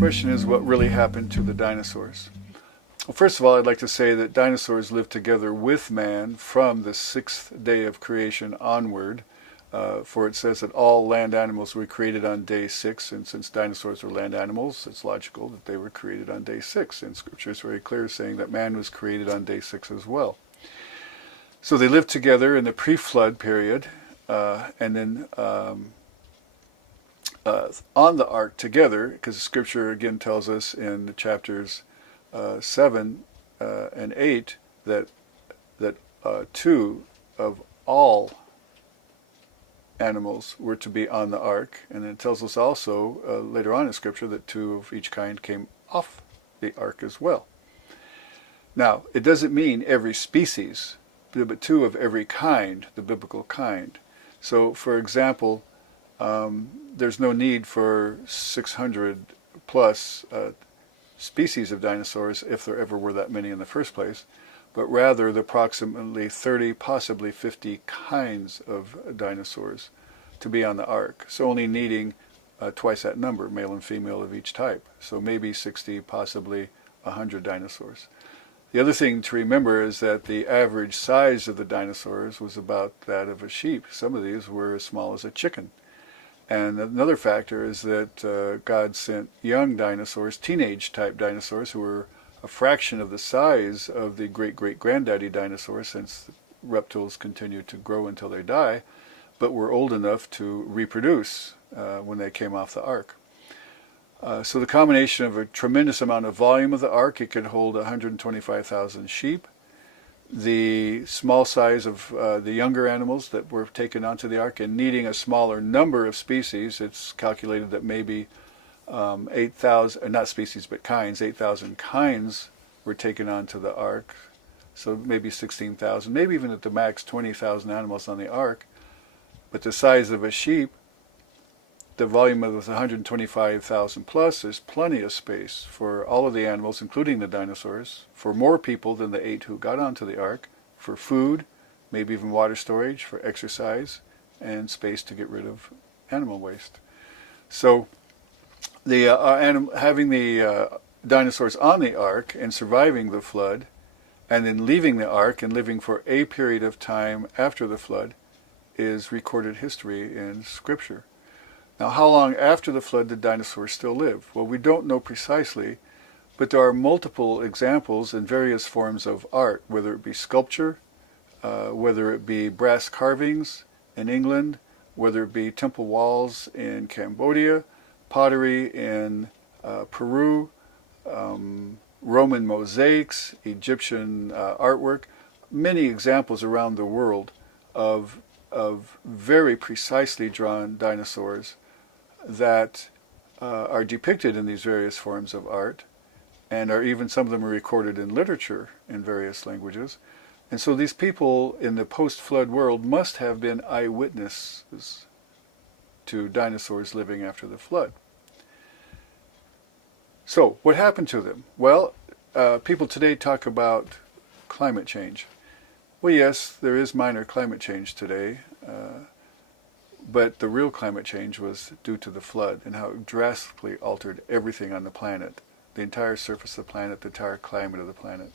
question is, what really happened to the dinosaurs? Well, first of all, I'd like to say that dinosaurs lived together with man from the sixth day of creation onward. For it says that all land animals were created on day 6, and since dinosaurs are land animals, it's logical that they were created on day 6. And Scripture is very clear saying that man was created on day 6 as well. So they lived together in the pre-flood period, and then on the ark together, because the Scripture again tells us in the chapters 7 and 8 that 2 of all animals were to be on the ark, and it tells us also later on in Scripture that 2 of each kind came off the ark as well. Now, it doesn't mean every species, but 2 of every kind, the biblical kind. So, for example, there's no need for 600 plus species of dinosaurs, if there ever were that many in the first place, but rather the approximately 30, possibly 50 kinds of dinosaurs to be on the ark. So only needing twice that number, male and female of each type. So maybe 60, possibly 100 dinosaurs. The other thing to remember is that the average size of the dinosaurs was about that of a sheep. Some of these were as small as a chicken. And another factor is that God sent young dinosaurs, teenage-type dinosaurs, who were a fraction of the size of the great-great-granddaddy dinosaurs, since reptiles continue to grow until they die, but were old enough to reproduce when they came off the ark. So the combination of a tremendous amount of volume of the ark, it could hold 125,000 sheep. The small size of the younger animals that were taken onto the ark, and needing a smaller number of species, it's calculated that maybe 8,000, not species but kinds, 8,000 kinds were taken onto the ark. So maybe 16,000, maybe even at the max 20,000 animals on the ark. But the size of a sheep, the volume of 125,000 plus, there's plenty of space for all of the animals, including the dinosaurs, for more people than the 8 who got onto the ark, for food, maybe even water storage, for exercise, and space to get rid of animal waste. So having the dinosaurs on the ark and surviving the flood, and then leaving the ark and living for a period of time after the flood, is recorded history in Scripture. Now, how long after the flood did dinosaurs still live? Well, we don't know precisely, but there are multiple examples in various forms of art, whether it be sculpture, whether it be brass carvings in England, whether it be temple walls in Cambodia, pottery in Peru, Roman mosaics, Egyptian artwork, many examples around the world of very precisely drawn dinosaurs that are depicted in these various forms of art, and are even some of them are recorded in literature in various languages. And so these people in the post-flood world must have been eyewitnesses to dinosaurs living after the flood. So what happened to them? Well, people today talk about climate change. Well, yes, there is minor climate change today, but the real climate change was due to the flood and how it drastically altered everything on the planet, the entire surface of the planet, the entire climate of the planet.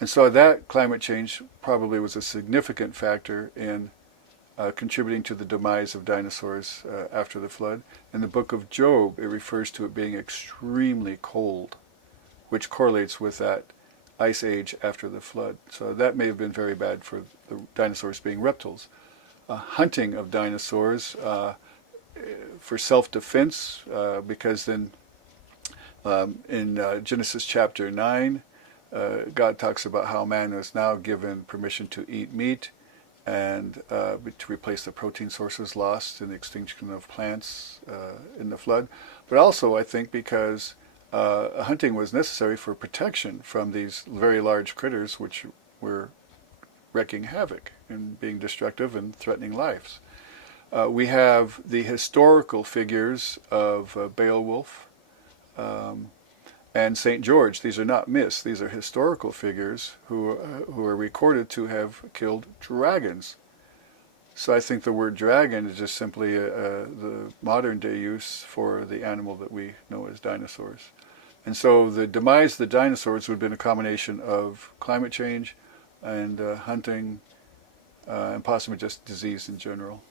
And so that climate change probably was a significant factor in contributing to the demise of dinosaurs after the flood. In the book of Job, it refers to it being extremely cold, which correlates with that ice age after the flood. So that may have been very bad for the dinosaurs being reptiles. Hunting of dinosaurs for self-defense, because then in Genesis chapter 9, God talks about how man is now given permission to eat meat, and to replace the protein sources lost in the extinction of plants in the flood. But also, I think, because hunting was necessary for protection from these very large critters which were wreaking havoc and being destructive and threatening lives. We have the historical figures of Beowulf and St. George. These are not myths. These are historical figures who are recorded to have killed dragons. So I think the word dragon is just simply the modern day use for the animal that we know as dinosaurs. And so the demise of the dinosaurs would have been a combination of climate change and hunting and possibly just disease in general.